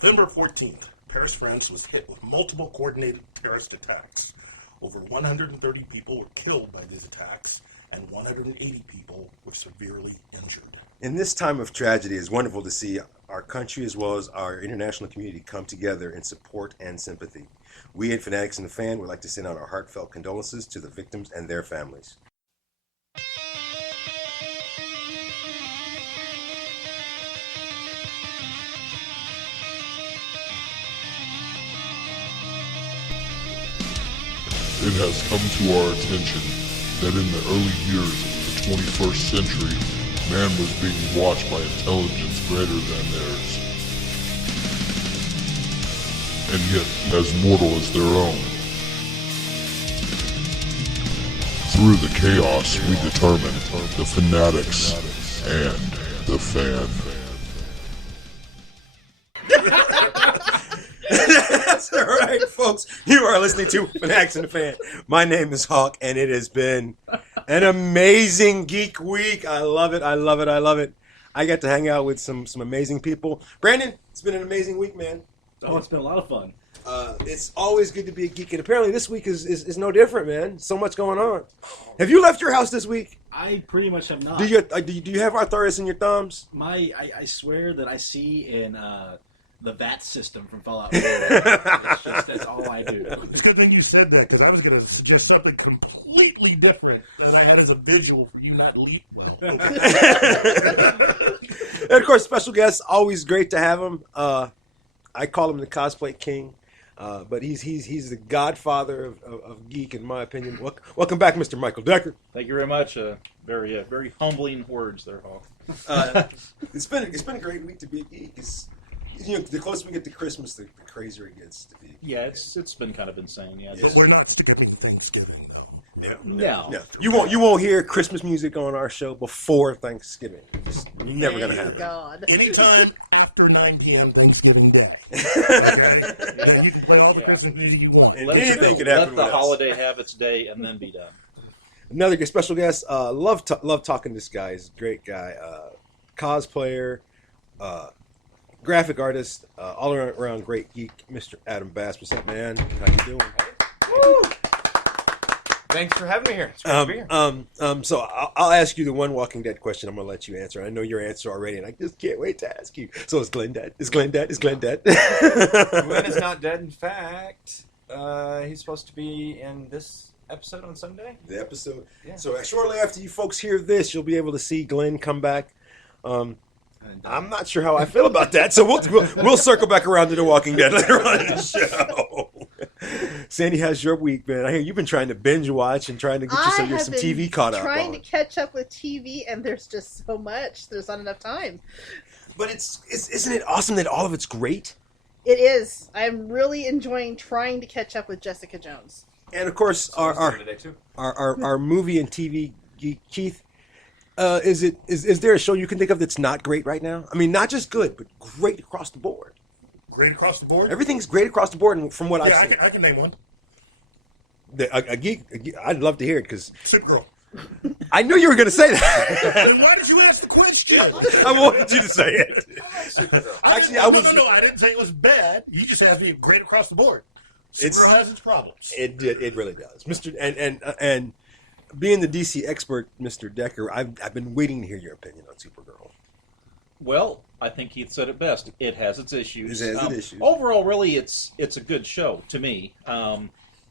November 14th, Paris, France was hit with multiple coordinated terrorist attacks. Over 130 people were killed by these attacks, and 180 people were severely injured. In this time of tragedy, it's wonderful to see our country as well as our international community come together in support and sympathy. We at Fanatics and the Fan would like to send out our heartfelt condolences to the victims and their families. It has come to our attention that in the early years of the 21st century, man was being watched by intelligence greater than theirs, and yet as mortal as their own. Through the chaos, we determine the Fanatics and the Fan. That's all right, folks. You are listening to Fanatics and the Fan. My name is Hawk, and it has been an amazing geek week. I love it. I love it. I love it. I got to hang out with some amazing people. Brandon, it's been an amazing week, man. Oh, it's been a lot of fun. It's always good to be a geek, and apparently this week is no different, man. So much going on. Have you left your house this week? I pretty much have not. Do you have arthritis in your thumbs? I swear that I see in the VAT system from Fallout 4. That's all I do. It's a good thing you said that, because I was going to suggest something completely different that I had as a visual for you not to leave. And of course, special guests, always great to have him. I call him the cosplay king, but he's the godfather of geek, in my opinion. Welcome back, Mr. Michael Decker. Thank you very much. Very humbling words there, Hawk. It's been a great week to be a geek. The closer we get to Christmas, the crazier it gets to be. Yeah, it's been kind of insane. Yeah, But we're not skipping Thanksgiving, though. No. You won't hear Christmas music on our show before Thanksgiving. It's never gonna happen. God. Anytime after 9 p.m. Thanksgiving Day. Okay? Yeah, you can play all the Christmas music you want. Anything could happen Let the with us. holiday have its day and then be done. Another good special guest. Love talking to this guy. He's a great guy. Cosplayer, graphic artist, all around great geek, Mr. Adam Bass. What's up, man? How you doing? Woo! Thanks for having me here. It's great to be here. So I'll ask you the one Walking Dead question. I'm gonna let you answer. I know your answer already, and I just can't wait to ask you. So is Glenn dead? Is Glenn dead? Glenn is not dead. In fact, he's supposed to be in this episode on Sunday. The episode. Yeah. So shortly after you folks hear this, you'll be able to see Glenn come back. I'm not sure how I feel about that, so we'll circle back around to The Walking Dead later on in the show. Sandy, how's your week, man? I hear you've been trying to binge watch and trying to get yourself some TV caught up on. Trying to catch up with TV, and there's just so much. There's not enough time. But isn't it awesome that all of it's great? It is. I'm really enjoying trying to catch up with Jessica Jones. And of course, our movie and TV geek, Keith. Is there a show you can think of that's not great right now? I mean, not just good, but great across the board. Great across the board? Everything's great across the board, and from what I've seen. I can name one. A geek, I'd love to hear it, because Supergirl. I knew you were going to say that. Then why did you ask the question? I wanted you to say it. Actually, I was. No, I didn't say it was bad. You just asked me great across the board. Supergirl has its problems. It really does, Mr. And being the DC expert, Mr. Decker, I've been waiting to hear your opinion on Supergirl. Well, I think Keith said it best. It has its issues. It has its issues. Overall, really, it's a good show to me.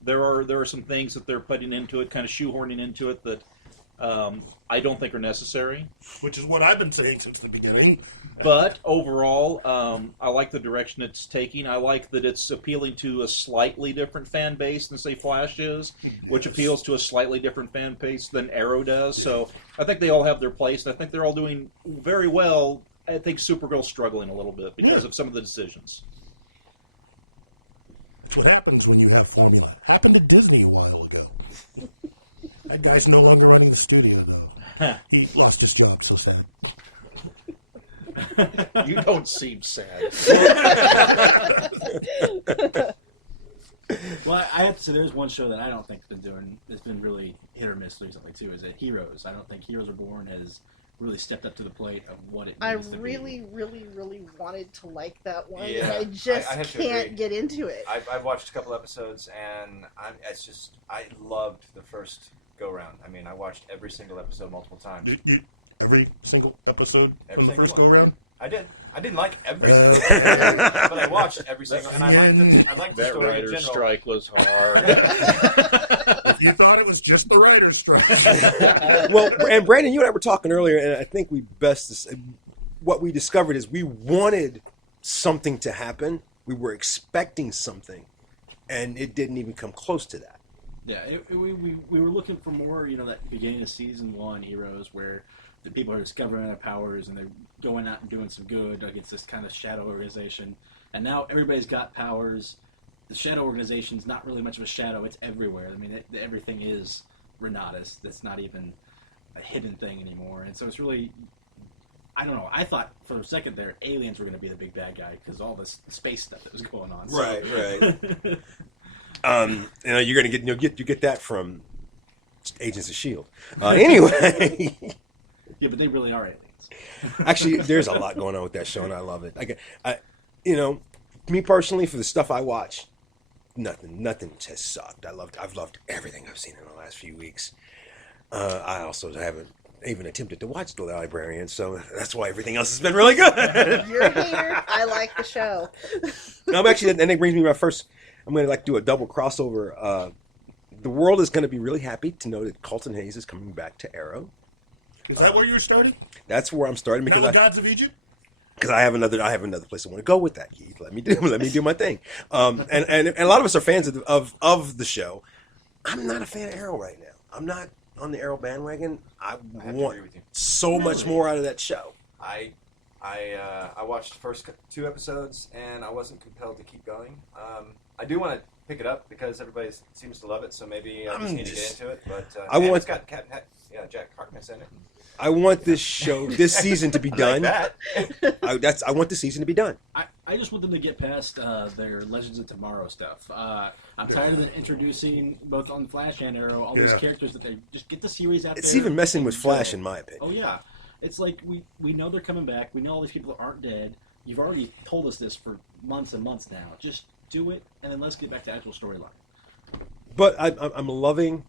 There are some things that they're putting into it, kind of shoehorning into it, that I don't think are necessary. Which is what I've been saying since the beginning. But overall, I like the direction it's taking. I like that it's appealing to a slightly different fan base than, say, Flash is, which appeals to a slightly different fan base than Arrow does. So I think they all have their place, and I think they're all doing very well. I think Supergirl's struggling a little bit because of some of the decisions. That's what happens when you have formula. Happened to Disney a while ago. That guy's no longer running the studio, though. He lost his job, so sad. You don't seem sad. Well, I have to say, there's one show that I don't think it's been really hit or miss recently too. Is it Heroes? I don't think Heroes Reborn has really stepped up to the plate of what it I needs to really, be. really, really wanted to like that one. Yeah, and I just I have to can't agree. get into it. I've watched a couple episodes, and I loved the first go round. I mean, I watched every single episode multiple times. Every single episode Every from the single first one. go around. I did. I didn't like every single episode, but I watched every single, and I liked the That story in writer's general. strike was hard. You thought it was just the writer's strike. Well, and Brandon, you and I were talking earlier, and I think what we discovered is we wanted something to happen. We were expecting something, and it didn't even come close to that. Yeah, we were looking for more, that beginning of season 1 heroes where the people are discovering their powers and they're going out and doing some good against this kind of shadow organization. And now everybody's got powers. The shadow organization's not really much of a shadow. It's everywhere. I mean, everything is Renatus. That's not even a hidden thing anymore. And so it's really, I don't know. I thought for a second there, aliens were going to be the big bad guy because all this space stuff that was going on. So. Right. You're gonna get that from Agents of Shield. Anyway, Yeah, but they really are aliens. actually, there's a lot going on with that show, and I love it. Me personally, for the stuff I watch, nothing has sucked. I've loved everything I've seen in the last few weeks. I also haven't even attempted to watch The Librarian, so that's why everything else has been really good. You're a hater. I like the show. I'm actually, and it brings me to my first. I'm going to do a double crossover. The world is going to be really happy to know that Colton Hayes is coming back to Arrow. Is that where you were starting? That's where I'm starting Not because the Gods of Egypt? I have another place I want to go with that, Keith. Let me do my thing. And a lot of us are fans of the show. I'm not a fan of Arrow right now. I'm not on the Arrow bandwagon. I have to want agree with you. so much more out of that show. I watched the first 2 episodes, and I wasn't compelled to keep going. I do want to pick it up because everybody seems to love it, so maybe I just need to get into it. But it's got Jack Harkness in it. I want this show, this season to be done. Like that. I want the season to be done. I just want them to get past their Legends of Tomorrow stuff. I'm tired of them introducing, both on Flash and Arrow, all these characters that they just get the series out there. It's even messing with and Flash, go. in my opinion. Oh, yeah. It's like we know they're coming back. We know all these people aren't dead. You've already told us this for months and months now. Just do it, and then let's get back to actual storyline. But I'm loving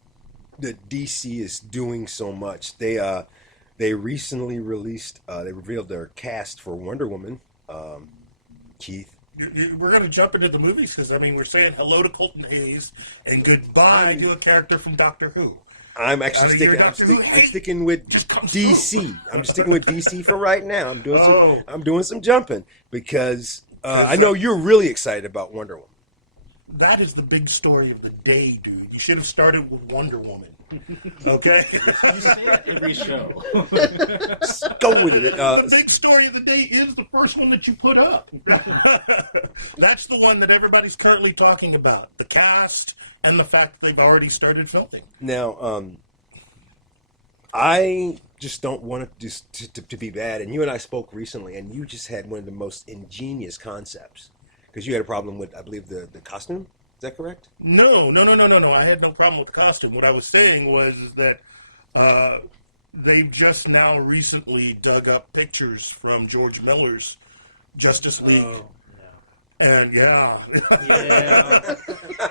that DC is doing so much. They recently released, they revealed their cast for Wonder Woman. Keith. We're going to jump into the movies because, we're saying hello to Colton Hayes and goodbye to a character from Doctor Who. I'm actually sticking with DC. I'm sticking with DC for right now. I'm doing some jumping because I know you're really excited about Wonder Woman. That is the big story of the day, dude. You should have started with Wonder Woman. Okay? You say that every show. Go with it. The big story of the day is the first one that you put up. That's the one that everybody's currently talking about. The cast and the fact that they've already started filming. Now, I just don't want it to be bad. And you and I spoke recently, and you just had one of the most ingenious concepts. Because you had a problem with, I believe, the costume. Is that correct? No. I had no problem with the costume. What I was saying was that they've just now recently dug up pictures from George Miller's Justice League. Oh, And yeah.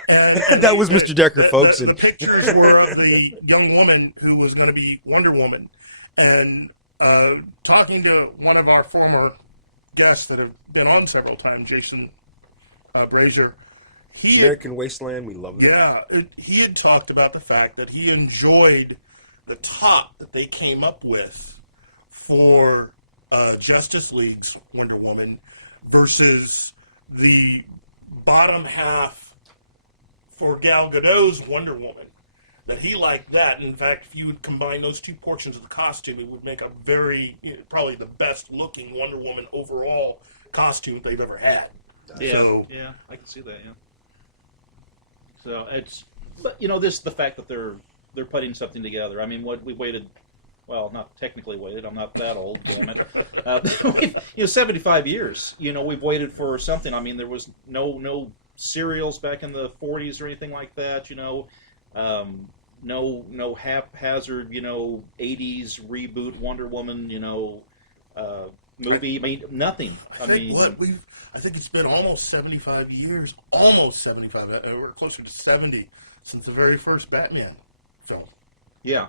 and That was Mr. Decker, folks. The pictures were of the young woman who was going to be Wonder Woman. And talking to one of our former guests that have been on several times, Jason Brazier, American Wasteland, we love it. Yeah, he had talked about the fact that he enjoyed the top that they came up with for Justice League's Wonder Woman versus the bottom half for Gal Gadot's Wonder Woman. That he liked that. In fact, if you would combine those two portions of the costume, it would make a probably the best looking Wonder Woman overall costume they've ever had. Yeah, I can see that. Yeah. So but the fact that they're putting something together. We waited. Well, not technically waited. I'm not that old, damn it. 75 years. We've waited for something. There was no serials back in the 40s or anything like that. no haphazard, 80s reboot Wonder Woman, movie. I mean, nothing. I think it's been almost 75 years, we're closer to 70 since the very first Batman film. Yeah.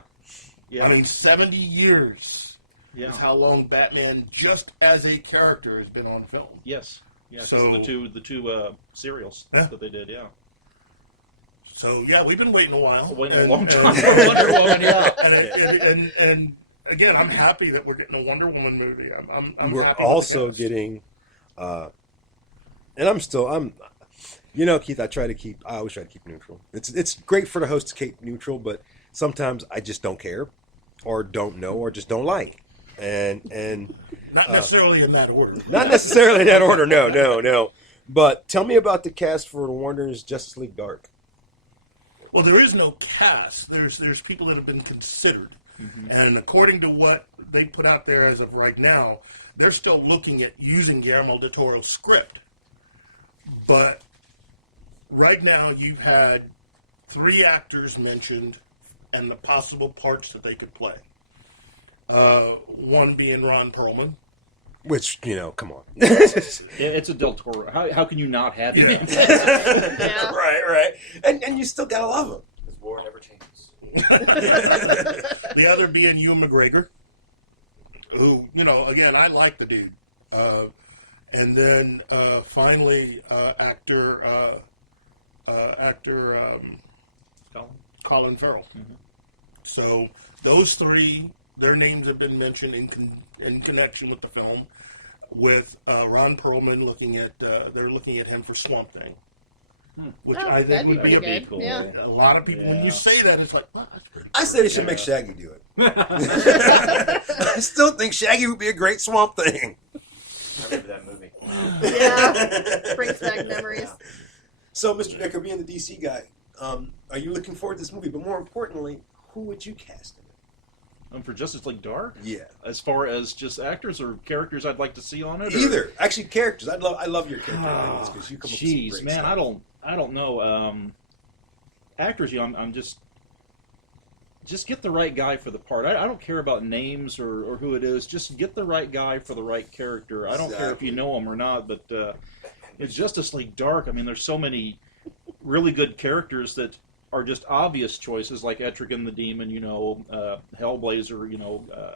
I mean, 70 years is how long Batman, just as a character, has been on film. Yes. Yeah. So the two serials that they did. Yeah. So yeah, we've been waiting a while. Waiting a long time for Wonder Woman. Yeah. And again, I'm happy that we're getting a Wonder Woman movie. I'm We're happy also getting, and Keith, I always try to keep neutral. It's great for the host to keep neutral, but sometimes I just don't care, or don't know, or just don't like. And not necessarily in that order. Not necessarily in that order. No. But tell me about the cast for Warner's Justice League Dark. Well, there is no cast. There's people that have been considered. Mm-hmm. And according to what they put out there as of right now, they're still looking at using Guillermo del Toro's script. But right now you've had 3 actors mentioned and the possible parts that they could play. One being Ron Perlman. Which, come on. It's a Del Toro. How can you not have him? Yeah. Right. And you still gotta love him. Because war never changes. The other being Ewan McGregor, who, again, I like the dude. And then finally, actor Colin Farrell. Mm-hmm. So those 3, their names have been mentioned in connection with the film. With Ron Perlman they're looking at him for Swamp Thing, which I think would be good. Cool. Yeah. a lot of people. When you say that, it's like, wow, that's pretty. I say they should make Shaggy do it. I still think Shaggy would be a great Swamp Thing. I remember that movie. Yeah. Brings back memories. So, Mr. Decker, being the DC guy, are you looking forward to this movie? But more importantly, who would you cast in it? For Justice League Dark? Yeah. As far as just actors or characters I'd like to see on it? Either. Actually, characters. I love your character because you come up with some Jeez, great man, stuff. I don't know. Actors, I'm just get the right guy for the part. I don't care about names or who it is. Just get the right guy for the right character. I don't care if you know him or not, but it's Justice League Dark. I mean, there's so many really good characters that are just obvious choices, like Etrigan the Demon, Hellblazer,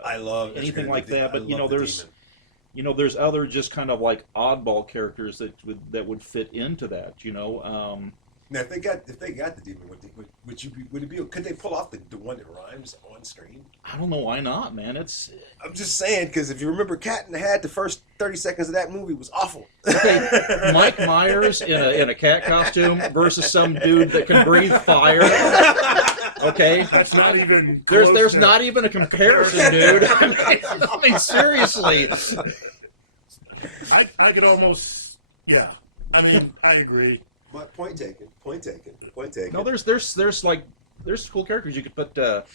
I love anything like that. But there's there's other just kind of like oddball characters that would fit into that. Now, if they got the demon, could they pull off the one that rhymes on screen? I don't know why not, man. I'm just saying, because if you remember Cat in the Hat, the first 30 seconds of that movie was awful. Okay, Mike Myers in a cat costume versus some dude that can breathe fire. Okay, That's not even. there's not even a comparison, dude. I mean seriously. I could almost. Yeah. I mean, I agree. But point taken. No, there's cool characters. You could put put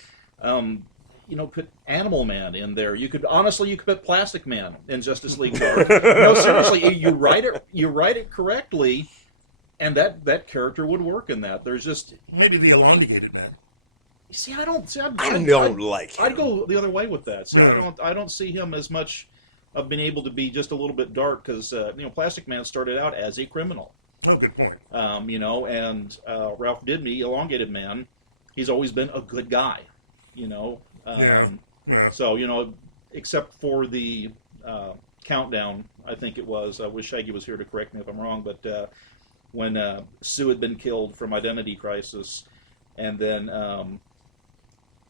Animal Man in there. You could put Plastic Man in Justice League Dark. No, seriously, you write it correctly, and that character would work in that. There's just Maybe the elongated man. you see, I don't like him. I'd go the other way with that. See, Yeah. I don't see him as much of being able to be just a little bit dark because Plastic Man started out as a criminal. Oh, good point. And Ralph Dibny, Elongated Man, he's always been a good guy, Yeah. So, except for the countdown, I think it was, I wish Shaggy was here to correct me if I'm wrong, but when Sue had been killed from Identity Crisis, and then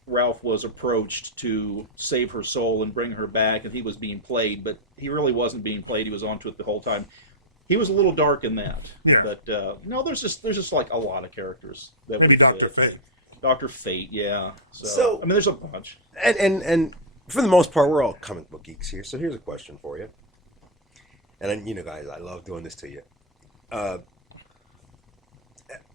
Ralph was approached to save her soul and bring her back, and he was being played, but he really wasn't being played. He was onto it the whole time. He was a little dark in that. Yeah. But no, there's just like a lot of characters that Maybe would Dr. fit. Fate. Dr. Fate, yeah. So I mean, there's a bunch. And for the most part, we're all comic book geeks here. So here's a question for you. And guys, I love doing this to you.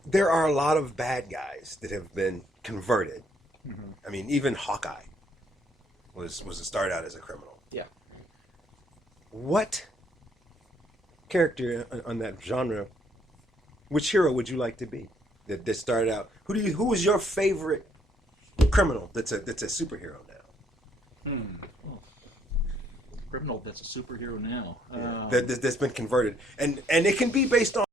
There are a lot of bad guys that have been converted. Mm-hmm. I mean, even Hawkeye was to start out as a criminal. Yeah. What character on that genre, which hero would you like to be? That started out. Who was your favorite criminal that's a superhero now. Criminal that's a superhero now. That's been converted, and it can be based on